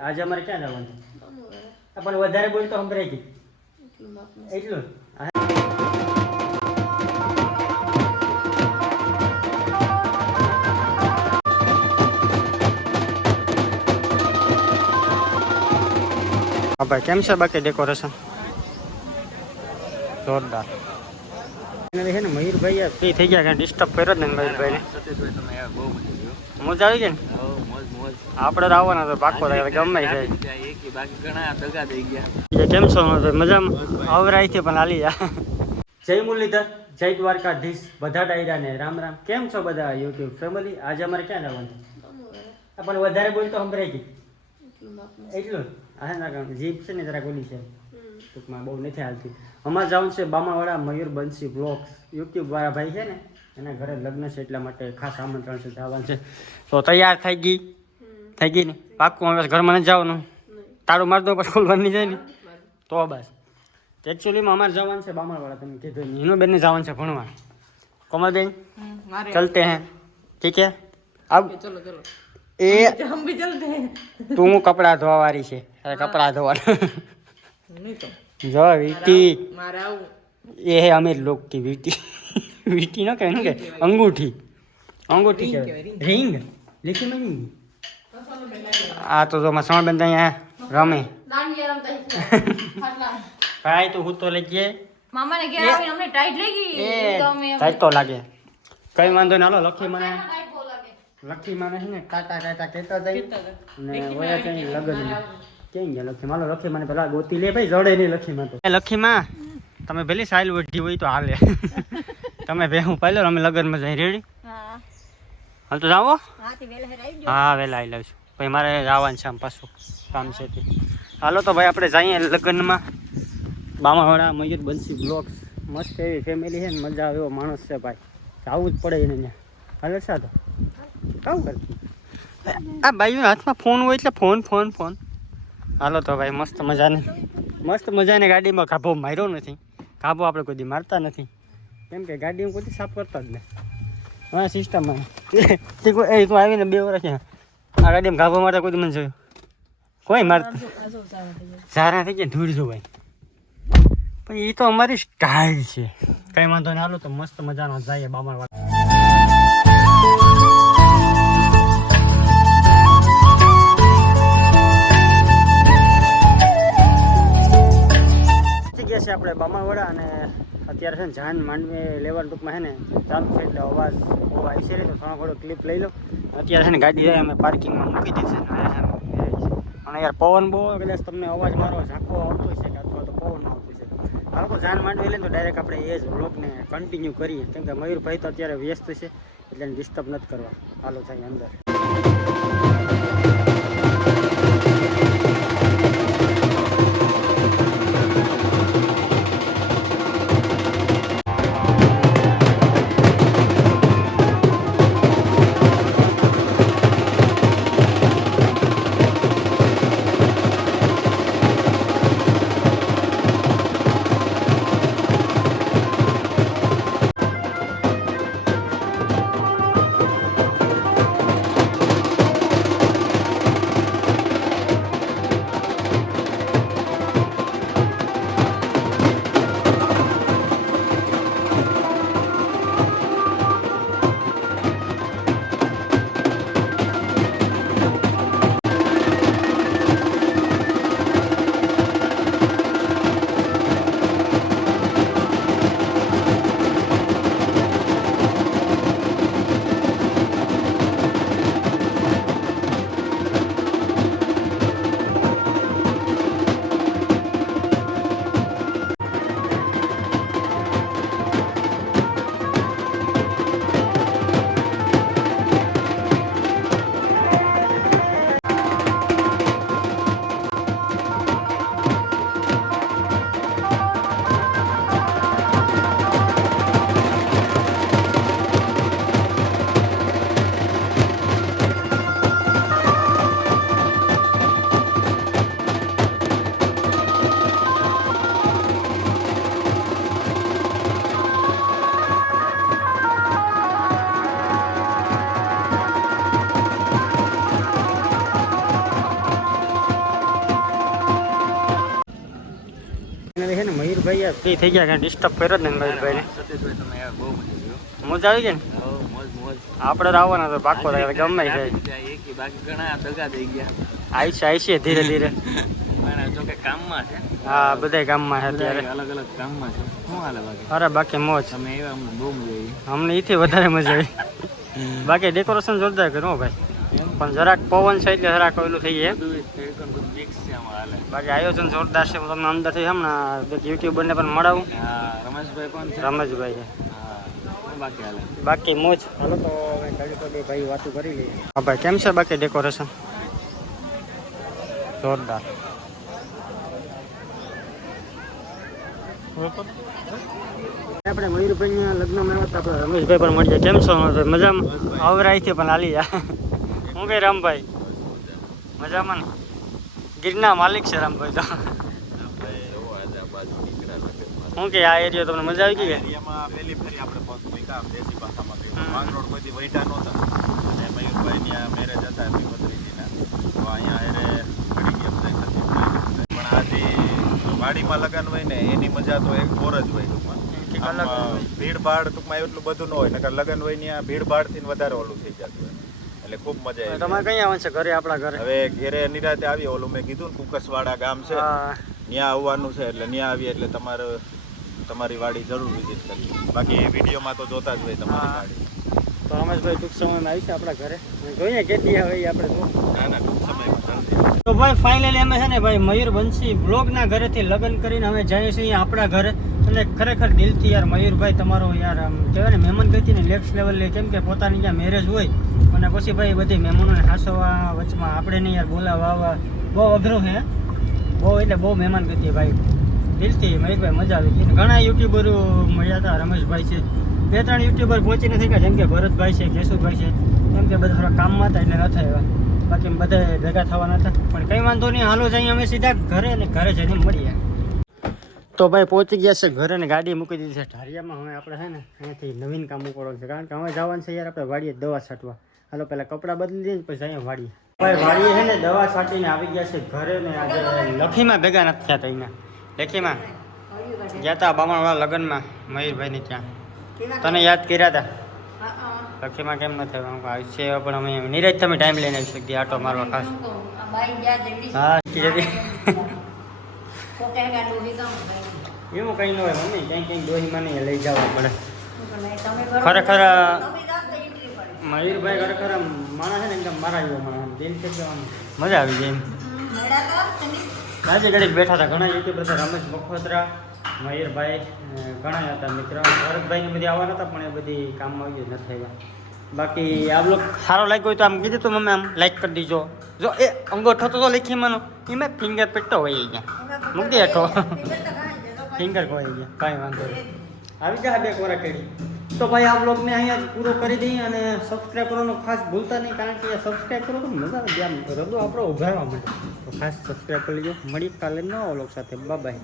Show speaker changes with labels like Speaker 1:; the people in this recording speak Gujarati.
Speaker 1: આજે અમારે ક્યાં જવાનું પણ વધારે બોલ તો સંભળાય ગઈ એટલું હા. ભાઈ કેમ છે બાકી ડેકોરેશન જોરદાર. છે ને મયુરભાઈ ફ્રી થઈ ગયા કાંઈ ડિસ્ટર્બ કર્યો જ ને મયુરભાઈ મજા આવી ગઈ ને? આપણે તો આવવાના તો પાકો થાય ગમે થઈ ગયા. કેમ છો? મજામાં. આવરાય છે પણ હાલી જા. જય મુરલીધર જય દ્વારકાધીશ. બધા ડાયરા ને રામ રામ. કેમ છો બધા યુટ્યુબ ફેમિલી આજે અમારે ક્યાં જવાનું પણ વધારે બોલતો સંભળાય ગઈ એટલું હા ના. કારણ જીપ છે ને જરા ગોલી છે. ટૂંકમાં બહુ નથી હાલતી. અમારે જવાનું છે બામાવાળા મયુર બંસી બ્લોગ્સ યુટ્યુબ વાળા ભાઈ છે ને એના ઘરે લગ્ન છે એટલા માટે ખાસ આમંત્રણ છે જવાનું છે. તો તૈયાર થઈ ગઈ. થઈ ગઈ ને? પાક્કું હવે ઘરમાં નથી જવાનું. તારું મારતો પછી ખોલવાનું નહીં જાય ને? તો બસ. એકચ્યુઅલીમાં અમારે જવાનું છે બામણવાળા તમે કીધું હિનો બેનને જવાનું છે ભણવા. કોમલબેન ચલતે હે. ઠીક હે?
Speaker 2: આવ.
Speaker 1: એ તું હું કપડાં ધોવાવાળી છે. અરે કપડાં ધોવાના. જો વીટી. એ હે અમીર લોક કી વીટી. વીટી ન કહે ને કે અંગૂઠી. અંગૂઠી રિંગ લીખી મળી આ તો જો મસણ બેન અહીંયા રમે. ભાઈ તું હું તો લઈ ગયે.
Speaker 3: મામાને ઘેર આવીને અમને ટાઈટ લઈ
Speaker 1: ગઈ.
Speaker 3: તો અમે
Speaker 1: થાય તો લાગે. કઈ વાંધો ના હાલો લખી મને.
Speaker 3: ટાઈટ
Speaker 1: લખી મને છે ને કાટા કાકા કહેતો જાય ને ઓયા છે લગન કેમ ગયા લખી માલો લખી મને પેલા ગોતી લે ભાઈ જડે નહીં લખી માં તો. લખી માં તમે ભલે સાઈલ વઢી હોય તો હાલે. તમે બે હું પહેલો અમે લગનમાં જઈ રેડી.
Speaker 3: હા.
Speaker 1: હાલ તો જાવો
Speaker 3: હા. આવી
Speaker 1: વહેલા આવી લઉં પછી ભાઈ મારે જવાનું છે આમ પાછું કામ છે તે હાલો તો ભાઈ આપણે જઈએ લગ્નમાં. બામાવાળા મયુર બંસી બ્લોક્સ. મસ્ત એવી ફેમિલી છે ને મજા આવે એવો માણસ છે ભાઈ. આવવું જ પડે એને હાલે છે તો. કામ કરતી આ ભાઈ હાથમાં ફોન હોય એટલે ફોન ફોન ફોન હાલો તો ભાઈ મસ્ત મજાની. મસ્ત મજાની ગાડીમાં કાબો માર્યો નથી. કાબો આપણે કોઈ દી મારતા નથી. કેમ કે ગાડીમાં કોઈ સાફ કરતા જ નહીં. હા સિસ્ટમમાં. એ તું આવીને બે વર્ષ. આ ગાડીમાં ગાભો મારતા કોઈ મને જોયું? કોઈ મારતા સારા થઈ ગયા ધૂળ જો ભાઈ પણ એ તો અમારી સ્ટાઇલ છે. કઈ વાંધો નહીં હાલો તો મસ્ત મજાનો જાય બામણ આપણે બામણવાડા અને અત્યારે છે ને જાન માંડવી લેવલ ટૂંકમાં છે ને ચાલુ છે એટલે અવાજ બહુ આવી છે તો થોડો ઘણો ક્લિપ લઈ લો અત્યારે છે ને ગાડી જાય અમે પાર્કિંગમાં મૂકી દીધી છે અને યાર પવન બહુ કદાચ તમને અવાજ મારો ઝાંખો આવતો છે કે અથવા તો પવન આવતો છે લોકો જાન માંડવી લઈને તો ડાયરેક્ટ આપણે એ જ બ્લોગને કન્ટિન્યુ કરીએ. કેમ કે મયુરભાઈ તો અત્યારે વ્યસ્ત છે, એટલે ડિસ્ટર્બ નથી કરવા. હાલો થાય અંદર. ફ્રી થઈ ગયા કાંઈ ડિસ્ટર્બ કર્યો જ ને મયુરભાઈને
Speaker 4: સતીશભાઈ તમે યાર બહુ મજા
Speaker 1: આવી ગઈ ને? આપણે તો આવવાના તો પાકો થાય ગમે જાય આવીશે આવીશે ધીરે ધીરે.
Speaker 4: કામમાં
Speaker 1: હા બધા ગામમાં
Speaker 4: અલગ અલગ હાલે બાકી
Speaker 1: અરે, બાકી મોજ.
Speaker 4: અમે એવા અમને બહુ મજા
Speaker 1: એથી વધારે મજા આવી. બાકી ડેકોરેશન જોરદાર કર્યું ભાઈ. પણ જરાક પવન છે એટલે જરાક ઓલું થઈ જાય
Speaker 4: બધું એકદમ બધું મિક્સ છે આમાં હાલે
Speaker 1: બાકી આયોજન જોરદાર છે હું તમને અંદરથી હમણાં યુટ્યુબરને પણ મળાવું.
Speaker 4: હા રમેશભાઈ કોણ છે?
Speaker 1: રમેશભાઈ છે.
Speaker 4: હા શું બાકી હાલે?
Speaker 1: બાકી મોજ હાલો તો હવે ઘડી તો બે ભાઈ વાતું કરી લઈએ. હા ભાઈ કેમ છે બાકી ડેકોરેશન જોરદાર. આપણે મયુરભાઈના લગ્નમાં આવ્યા હતા આપણે રમેશભાઈ પણ મળીએ કેમ છો? રમેશભાઈ? મજામાં? આવરાય છે પણ હાલી જા. હું કઈ રામભાઈ? મજામાં ને? ગીરના માલિક છે રામભાઈ તો. શું કે આ એરિયો તમને મજા આવી ગઈ
Speaker 5: એરિયામાં પહેલી ફેરી આપણે પગ આમ દેશી ભાષામાં માંગ રોડ પરથી વહીટા નહોતા અને મયુરભાઈની ત્યાં મેરેજ હતા એમની તો અહીંયા એને પડી ગયા બધા પણ આજે વાડીમાં લગન હોય ને એની મજા તો એક ઓર જ હોય ટૂંકમાં.
Speaker 1: ભીડ.
Speaker 5: ભીડભાડ ટૂંકમાં એટલું બધું ન હોય નકર લગ્ન હોય ત્યાં ભીડભાડથી વધારે ઓલું થઈ જતું હોય. એટલે ખૂબ મજા આવી
Speaker 1: તમારે કઈ આવવાનું છે ઘરે આપણા ઘરે?
Speaker 5: હવે ઘેરે નિરાતે આવી ઓલું મેં કીધું ને કુકસવાડા ગામ છે. ત્યાં આવવાનું છે એટલે ત્યાં આવીએ એટલે તમારે તમારી વાડી જરૂર વિઝિટ કરવી. બાકી વિડીયોમાં તો જોતા જ હોય તમારી વાડી.
Speaker 1: તો રમેશભાઈ ટૂંક સમયમાં આવીશું આપણા ઘરે. જોઈએ કેટલી આવે એ આપણે
Speaker 5: ના ના ટૂંક સમયમાં
Speaker 1: તો ભાઈ ફાઇનલી અમે છે ને ભાઈ મયુરવંશી બ્લોગના ઘરેથી લગ્ન કરીને અમે જઈએ છીએ આપણા ઘરે. એટલે ખરેખર દિલથી યાર મયુરભાઈ તમારો યાર આમ કહેવાય ને મહેમાન ગતિને નેક્સ્ટ લેવલ કેમ કે પોતાની જ્યાં મેરેજ હોય અને પછી ભાઈ બધી મહેમાનોને હાસવા વચમાં આપણે નહીં યાર બોલાવવા આવવા બહુ અઘરું છે બહુ એટલે બહુ મહેમાન ગતિ ભાઈ. દિલથી મહેશભાઈ મજા આવી ગઈ. ઘણા યુટ્યુબરો મળ્યા હતા, રમેશભાઈ છે. બે ત્રણ યુટ્યુબર પહોંચી નથી ગયા, જેમ કે ભરતભાઈ છે, કેશુભાઈ છે. એમ કે બધા થોડા કામમાં હતા એટલે ન થયા બાકી બધા ભેગા થવાના હતા. પણ કંઈ વાંધો નહીં, હાલો જઈએ અમે સીધા ઘરે અને ઘરે જઈને મળીએ. તો ભાઈ પહોંચી ગયા છે ઘરે અને ગાડી મૂકી દીધી છે. ઢારિયામાં હવે આપણે છે ને અહીંયાથી નવીન કામ ઉપડવાનું છે. કારણ કે હવે જવાનું છે યાર આપણે વાડીએ દવા છાંટવા. હાલો પહેલાં કપડાં બદલી દઈએ પછી અહીંયા વાડીએ ભાઈ વાડીએ છે ને, દવા છાંટીને આવી ગયા છે ઘરે ને આજે લખીમાં ભેગા નથી થયા તો અહીંયા લખીમાં? ગયા હતા બામણવાળા લગ્નમાં, મયુરભાઈને ત્યાં. તને યાદ કર્યા હતા લખીમાં કેમ નથી થયું આવી છે, પણ અમે નીરજ તમે ટાઈમ લઈને આવી શકીએ, આટો મારવા ખાસ. હા એવું કંઈ ન હોય, મમ્મી. ક્યાંય ક્યાંય ડોહીમાં નહીં લઈ જવા પડે. ખરેખર મયુરભાઈ ખરેખર આમ માણસ છે ને એકદમ મારા જેવો માણસ દિલ છે મજા આવી જાય એમ. આજે ઘડી બેઠા હતા ઘણા યુટ્યુબર હતા રમેશ બખોત્રા મયુરભાઈ ઘણા હતા મિત્રો. ભરતભાઈને બધી આવવાના હતા પણ એ બધી કામમાં આવી ગયું નથી આવ્યા. બાકી આ બ્લોગ સારો લાગ્યો હોય તો આમ કીધું તો મમ્મી આમ લાઈક કરી દીજો. જો એ અંગોઠો તો લખી માનો. એમાં ફિંગર પેટો હોય ગયા મૂકી હેઠો ફિંગર ખોવાઈ ગયા. કાંઈ વાંધો નહીં. આવી જા બે કોરા કેડી. તો ભાઈ આ બ્લોગને અહીંયા પૂરો કરી દઈએ અને સબસ્ક્રાઈબ કરવાનું ખાસ ભૂલતા નહીં, કારણ કે સબસ્ક્રાઈબ કરો તો મજા આવે. આમ રદો આપણો ઉઘાડવા માટે. તો ખાસ સબસ્ક્રાઈબ કરી લેજો. મળી કાલે નવા બ્લોગ સાથે. બાય